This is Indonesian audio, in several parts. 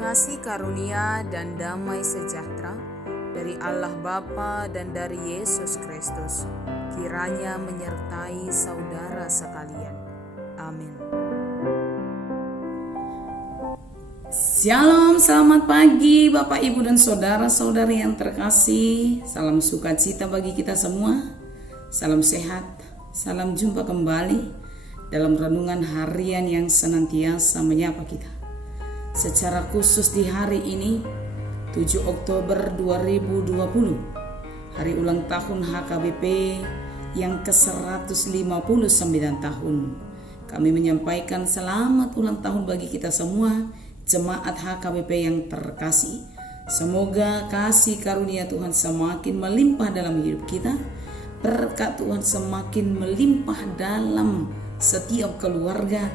Kasih karunia dan damai sejahtera dari Allah Bapa dan dari Yesus Kristus kiranya menyertai saudara sekalian. Amin. Shalom, selamat pagi Bapak Ibu dan saudara-saudari yang terkasih. Salam sukacita bagi kita semua. Salam sehat, salam jumpa kembali dalam renungan harian yang senantiasa menyapa kita. Secara khusus di hari ini 7 Oktober 2020, hari ulang tahun HKBP yang ke-159 tahun. Kami menyampaikan selamat ulang tahun bagi kita semua, jemaat HKBP yang terkasih. Semoga kasih karunia Tuhan semakin melimpah dalam hidup kita, berkat Tuhan semakin melimpah dalam setiap keluarga,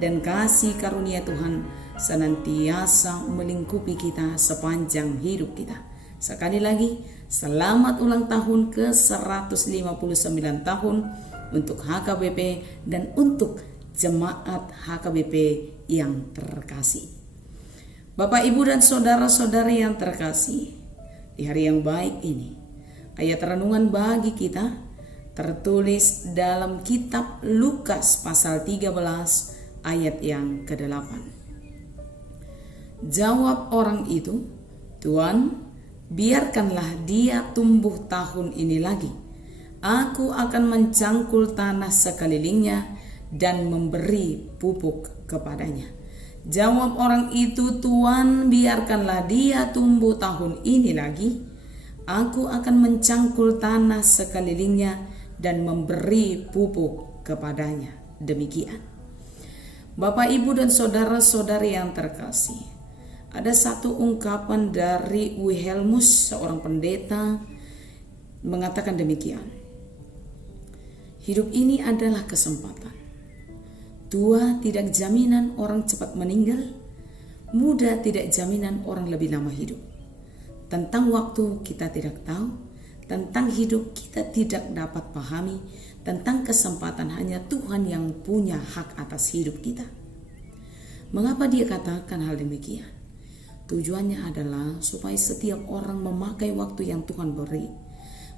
dan kasih karunia Tuhan senantiasa melingkupi kita sepanjang hidup kita. Sekali lagi, selamat ulang tahun ke-159 tahun untuk HKBP dan untuk jemaat HKBP yang terkasih. Bapak, Ibu, dan saudara-saudari yang terkasih, di hari yang baik ini, ayat renungan bagi kita tertulis dalam kitab Lukas pasal 13 ayat yang ke-8. Jawab orang itu, "Tuan, biarkanlah dia tumbuh tahun ini lagi. Aku akan mencangkul tanah sekelilingnya dan memberi pupuk kepadanya." Jawab orang itu, "Tuan, biarkanlah dia tumbuh tahun ini lagi. Aku akan mencangkul tanah sekelilingnya dan memberi pupuk kepadanya." Demikian. Bapak, Ibu, dan saudara-saudari yang terkasih, ada satu ungkapan dari Wilhelmus, seorang pendeta, mengatakan demikian. Hidup ini adalah kesempatan. Tua tidak jaminan orang cepat meninggal, muda tidak jaminan orang lebih lama hidup. Tentang waktu kita tidak tahu, tentang hidup kita tidak dapat pahami, tentang kesempatan hanya Tuhan yang punya hak atas hidup kita. Mengapa dia katakan hal demikian? Tujuannya adalah supaya setiap orang memakai waktu yang Tuhan beri,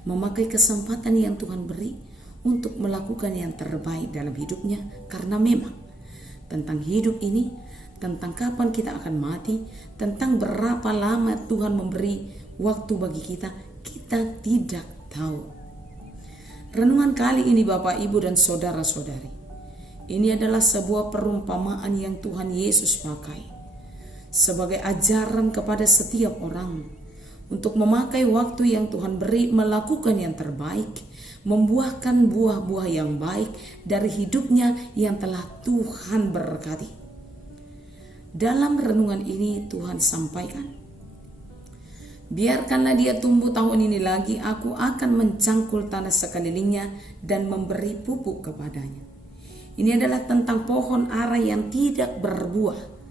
memakai kesempatan yang Tuhan beri untuk melakukan yang terbaik dalam hidupnya. Karena memang tentang hidup ini, tentang kapan kita akan mati, tentang berapa lama Tuhan memberi waktu bagi kita, kita tidak tahu. Renungan kali ini Bapak, Ibu, dan saudara-saudari, ini adalah sebuah perumpamaan yang Tuhan Yesus pakai sebagai ajaran kepada setiap orang untuk memakai waktu yang Tuhan beri, melakukan yang terbaik, membuahkan buah-buah yang baik dari hidupnya yang telah Tuhan berkati. Dalam renungan ini Tuhan sampaikan, "Biarkanlah dia tumbuh tahun ini lagi, aku akan mencangkul tanah sekelilingnya dan memberi pupuk kepadanya." Ini adalah tentang pohon ara yang tidak berbuah.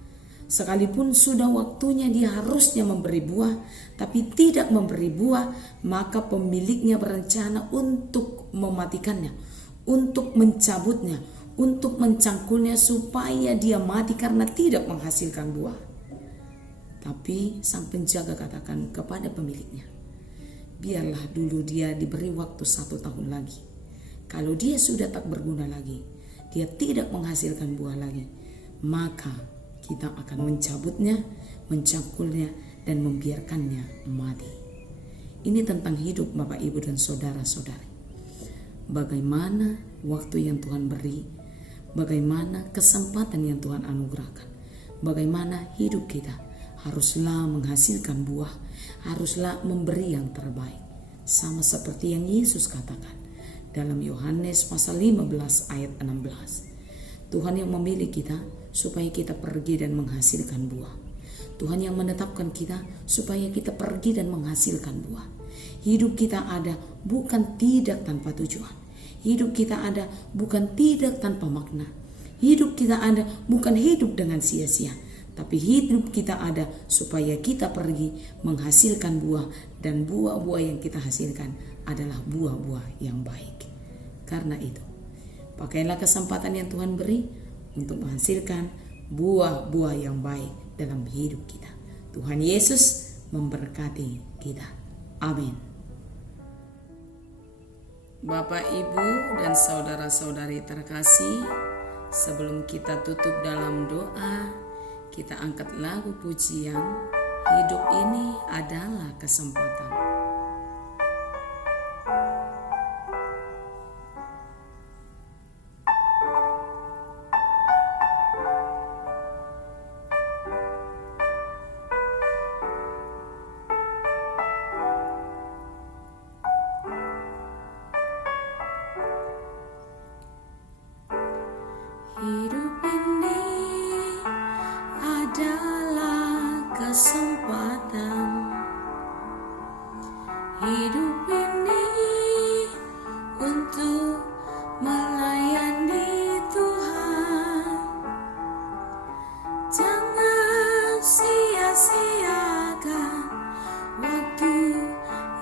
Sekalipun sudah waktunya dia harusnya memberi buah, tapi tidak memberi buah, maka pemiliknya berencana untuk mematikannya, untuk mencabutnya, untuk mencangkulnya supaya dia mati karena tidak menghasilkan buah. Tapi sang penjaga katakan kepada pemiliknya, "Biarlah dulu dia diberi waktu 1 tahun lagi. Kalau dia sudah tak berguna lagi, dia tidak menghasilkan buah lagi, maka kita akan mencabutnya, mencangkulnya, dan membiarkannya mati." Ini tentang hidup Bapak, Ibu, dan saudara-saudari. Bagaimana waktu yang Tuhan beri, bagaimana kesempatan yang Tuhan anugerahkan, bagaimana hidup kita haruslah menghasilkan buah, haruslah memberi yang terbaik. Sama seperti yang Yesus katakan dalam Yohanes pasal 15 ayat 16. Tuhan yang memilih kita supaya kita pergi dan menghasilkan buah. Tuhan yang menetapkan kita supaya kita pergi dan menghasilkan buah. Hidup kita ada bukan tidak tanpa tujuan. Hidup kita ada bukan tidak tanpa makna. Hidup kita ada bukan hidup dengan sia-sia, tapi hidup kita ada supaya kita pergi menghasilkan buah, dan buah-buah yang kita hasilkan adalah buah-buah yang baik. Karena itu, pakailah kesempatan yang Tuhan beri untuk menghasilkan buah-buah yang baik dalam hidup kita. Tuhan Yesus memberkati kita. Amin. Bapak, Ibu, dan saudara-saudari terkasih, sebelum kita tutup dalam doa, kita angkat lagu pujian, hidup ini adalah kesempatan. Hidup ini adalah kesempatan. Hidup ini untuk melayani Tuhan. Jangan sia-siakan waktu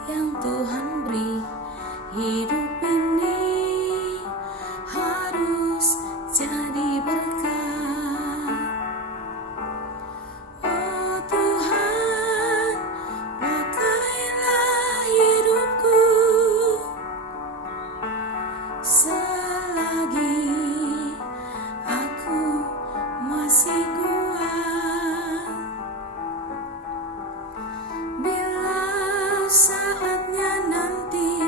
yang Tuhan beri. Hidup ini harus jadi berkat. Oh Tuhan, pakailah hidupku selagi aku masih kuat. Bila saatnya nanti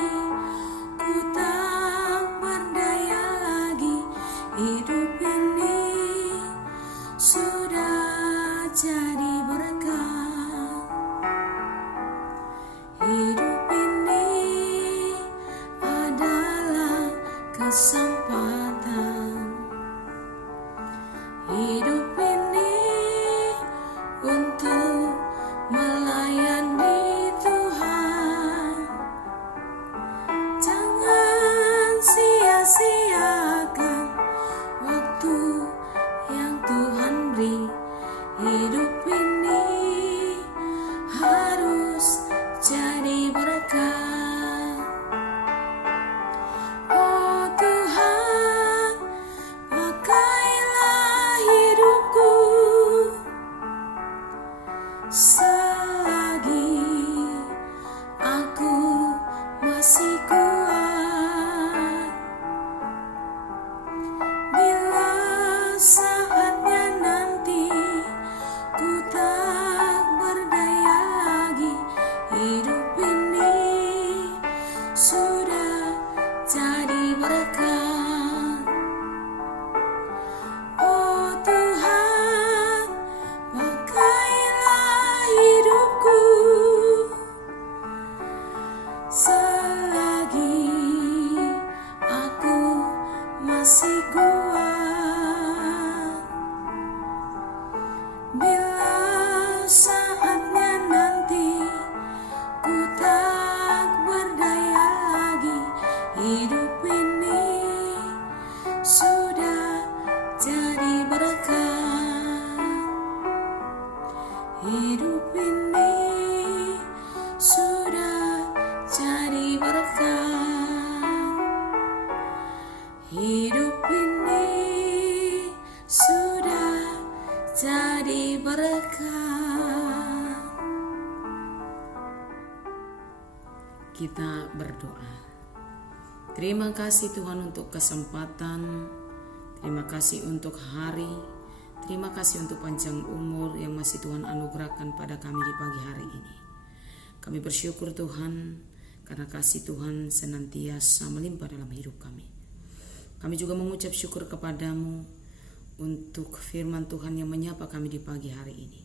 ku tak berdaya lagi, hidup ini sudah jadi berkat. Hidup ini adalah kesempatan. Hidup ini untuk melayani Tuhan. Jangan sia-siakan waktu yang Tuhan beri. Hidup ini harus jadi berkat. Oh Tuhan, pakailah hidupku selagi aku masih kuat. Bila saatnya nanti ku tak berdaya lagi, hidup ini sudah jadi berkat. Oh Tuhan, pakailah hidupku selagi aku masih kuat. Bila saatnya nanti ku tak berdaya lagi, hidup ini sudah jadi berkat. Hidup ini sudah jadi berkat. Hidup ini sudah jadi berkat. Kita berdoa. Terima kasih Tuhan untuk kesempatan, terima kasih untuk hari, terima kasih untuk panjang umur yang masih Tuhan anugerahkan pada kami di pagi hari ini. Kami bersyukur Tuhan karena kasih Tuhan senantiasa melimpah dalam hidup kami. Kami juga mengucap syukur kepadamu untuk firman Tuhan yang menyapa kami di pagi hari ini,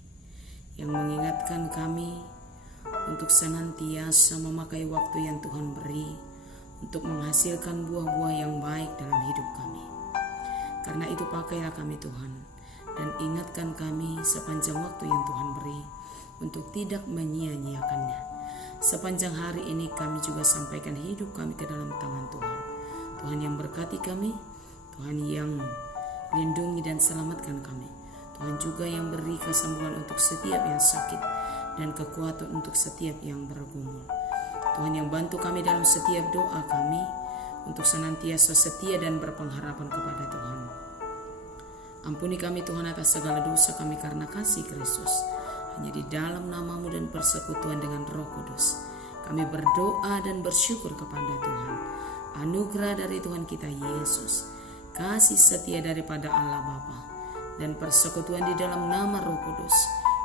yang mengingatkan kami untuk senantiasa memakai waktu yang Tuhan beri untuk menghasilkan buah-buah yang baik dalam hidup kami. Karena itu pakailah kami Tuhan, dan ingatkan kami sepanjang waktu yang Tuhan beri untuk tidak menyia-nyiakannya. Sepanjang hari ini kami juga sampaikan hidup kami ke dalam tangan Tuhan. Tuhan yang berkati kami, Tuhan yang lindungi dan selamatkan kami. Tuhan juga yang beri kesembuhan untuk setiap yang sakit dan kekuatan untuk setiap yang bergumul. Tuhan yang bantu kami dalam setiap doa kami untuk senantiasa setia dan berpengharapan kepada Tuhan. Ampuni kami Tuhan atas segala dosa kami karena kasih Kristus. Hanya di dalam nama-Mu dan persekutuan dengan Roh Kudus, kami berdoa dan bersyukur kepada Tuhan. Anugerah dari Tuhan kita Yesus, kasih setia daripada Allah Bapa, dan persekutuan di dalam nama Roh Kudus,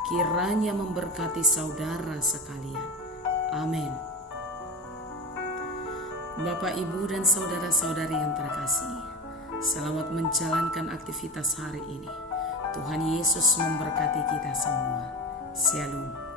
kiranya memberkati saudara sekalian. Amin. Bapak, Ibu, dan saudara-saudari yang terkasih, selamat menjalankan aktivitas hari ini. Tuhan Yesus memberkati kita semua. Shalom.